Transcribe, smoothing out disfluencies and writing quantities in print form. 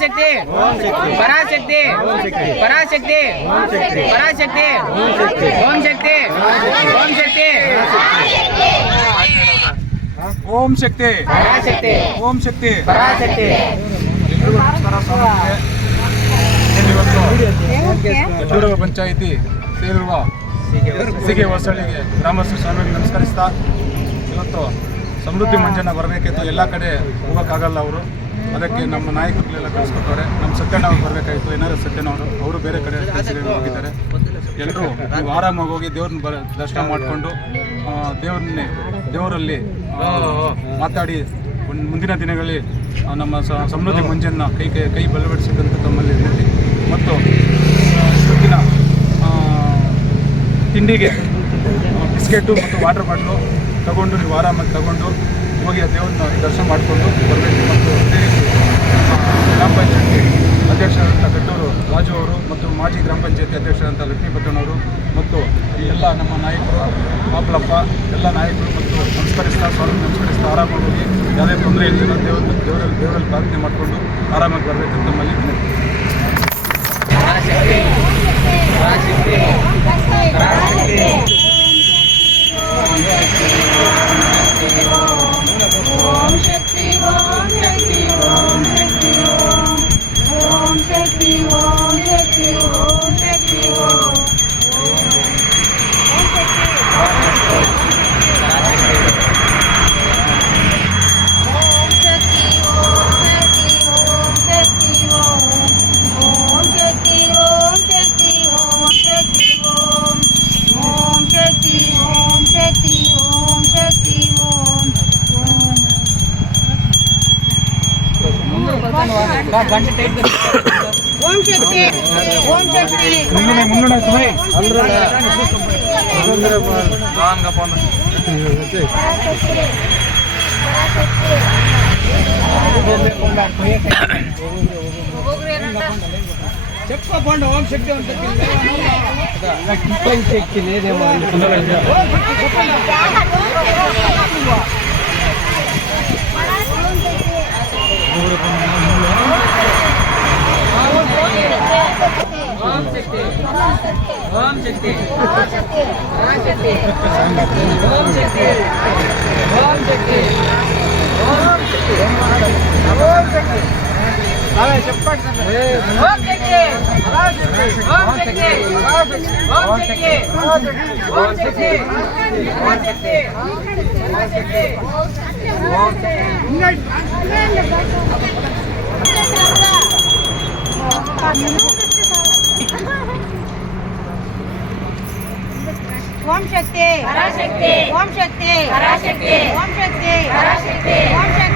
ಪರಾಶಕ್ತಿ ಪರಾಶಕ್ತಿ ಪರಾಶಕ್ತಿ ಪರಾಶಕ್ತಿ ಓಂ ಶಕ್ತಿ ಓಂ ಶಕ್ತಿ ಓಂ ಶಕ್ತಿ ಪರಾಶಕ್ತಿ ಓಂ ಶಕ್ತಿ ಪರಾಶಕ್ತಿ. ಎಲ್ರಿಗೂ ನಮಸ್ಕಾರ. ಸ್ವಾಮಿ ಇವತ್ತು ಯಡ್ಡೂರವ ಪಂಚಾಯಿತಿ ಸೇರಿರುವ ಸಿಗೆ ಹೊಸಳ್ಳಿಗೆ ಗ್ರಾಮಸ್ಥರು ಸ್ವಾಮಿಗೆ ನಮಸ್ಕರಿಸ್ತಾ, ಇವತ್ತು ಸಮೃದ್ಧಿ ಮಂಜಣ್ಣ ಬರಬೇಕಿತ್ತು. ಎಲ್ಲ ಕಡೆ ಹೋಗೋಕ್ಕಾಗಲ್ಲ ಅವರು, ಅದಕ್ಕೆ ನಮ್ಮ ನಾಯಕರುಗಳೆಲ್ಲ ಕಳಿಸ್ಕೊಟ್ಟವ್ರೆ. ನಮ್ಮ ಸತ್ಯಣ್ಣವ್ರು ಬರಬೇಕಾಯಿತು, ಏನಾದ್ರು ಸತ್ಯಣ್ಣವರು ಅವರು ಬೇರೆ ಕಡೆ ಕೆಲಸಗಳಿಗೆ ಹೋಗಿದ್ದಾರೆ. ಎಲ್ಲರೂ ನೀವು ಆರಾಮಾಗಿ ಹೋಗಿ ದೇವ್ರನ್ನ ದರ್ಶನ ಮಾಡಿಕೊಂಡು ದೇವರಲ್ಲಿ ಮಾತಾಡಿ ಮುಂದಿನ ದಿನಗಳಲ್ಲಿ ನಮ್ಮ ಸಮೃದ್ಧಿ ಮಂಜನ್ನ ಕೈ ಬಲಪಡಿಸಿದಂಥ ತಮ್ಮಲ್ಲಿ ವಿನಂತಿ. ಮತ್ತು ಇವತ್ತಿನ ತಿಂಡಿಗೆ ಬಿಸ್ಕೆಟು ಮತ್ತು ವಾಟರ್ ಬಾಟ್ಲು ತಗೊಂಡು ನೀವು ಆರಾಮಾಗಿ ತಗೊಂಡು ಹೋಗಿ ಆ ದೇವ್ರನ್ನ ದರ್ಶನ ಮಾಡಿಕೊಂಡು ಬರಬೇಕು. ಮತ್ತು ಅದೇ ರೀತಿ ಗ್ರಾಮ ಪಂಚಾಯತಿ ಅಧ್ಯಕ್ಷರಾದಂಥ ಗಡ್ಡೂರು ರಾಜು ಅವರು ಮತ್ತು ಮಾಜಿ ಗ್ರಾಮ ಪಂಚಾಯತಿ ಅಧ್ಯಕ್ಷರಾದಂಥ ಲಕ್ಷ್ಮೀಪಟ್ಟಣವರು ಮತ್ತು ಈ ಎಲ್ಲ ನಮ್ಮ ನಾಯಕರು ಮಾಪಲಪ್ಪ ಎಲ್ಲ ನಾಯಕರು ಮತ್ತು ನಮಸ್ಕರಿಸ್ತಾ, ಸ್ವಾಮಿ ನಮಸ್ಕರಿಸ್ತಾ ಆರಾಮಾಗಿ ಹೋಗಿ ಯಾವುದೇ ತೊಂದರೆ ಇಲ್ಲದಿಲ್ಲ ದೇವರಲ್ಲಿ ಪ್ರಾರ್ಥನೆ ಮಾಡಿಕೊಂಡು ಆರಾಮಾಗಿ ಬರಬೇಕಂತ ನಮ್ಮಲ್ಲಿ ವಿನಂತಿ. ಓಂ ಶಕ್ತಿ ಓಂ ಶಕ್ತಿ ಮುನ್ನಡೆ ಸುಮೈ చెప్పుకోండి ఓం శక్తి ఉంటుంది. శక్తి లేదేమో ఓం శక్తి ఓం శక్తి పరాశక్తి ఓం శక్తి ఓం శక్తి ఓం శక్తి ఓం శక్తి అవే చెప్పండి. ఓం శక్తి పరాశక్తి ఓం శక్తి ఓం శక్తి ఓం శక్తి పరాశక్తి పరాశక్తి ఓం ఓం శక్తి పరాశక్తి ఓం శక్తి పరాశక్తి ఓం శక్తి పరాశక్తి ఓం శక్తి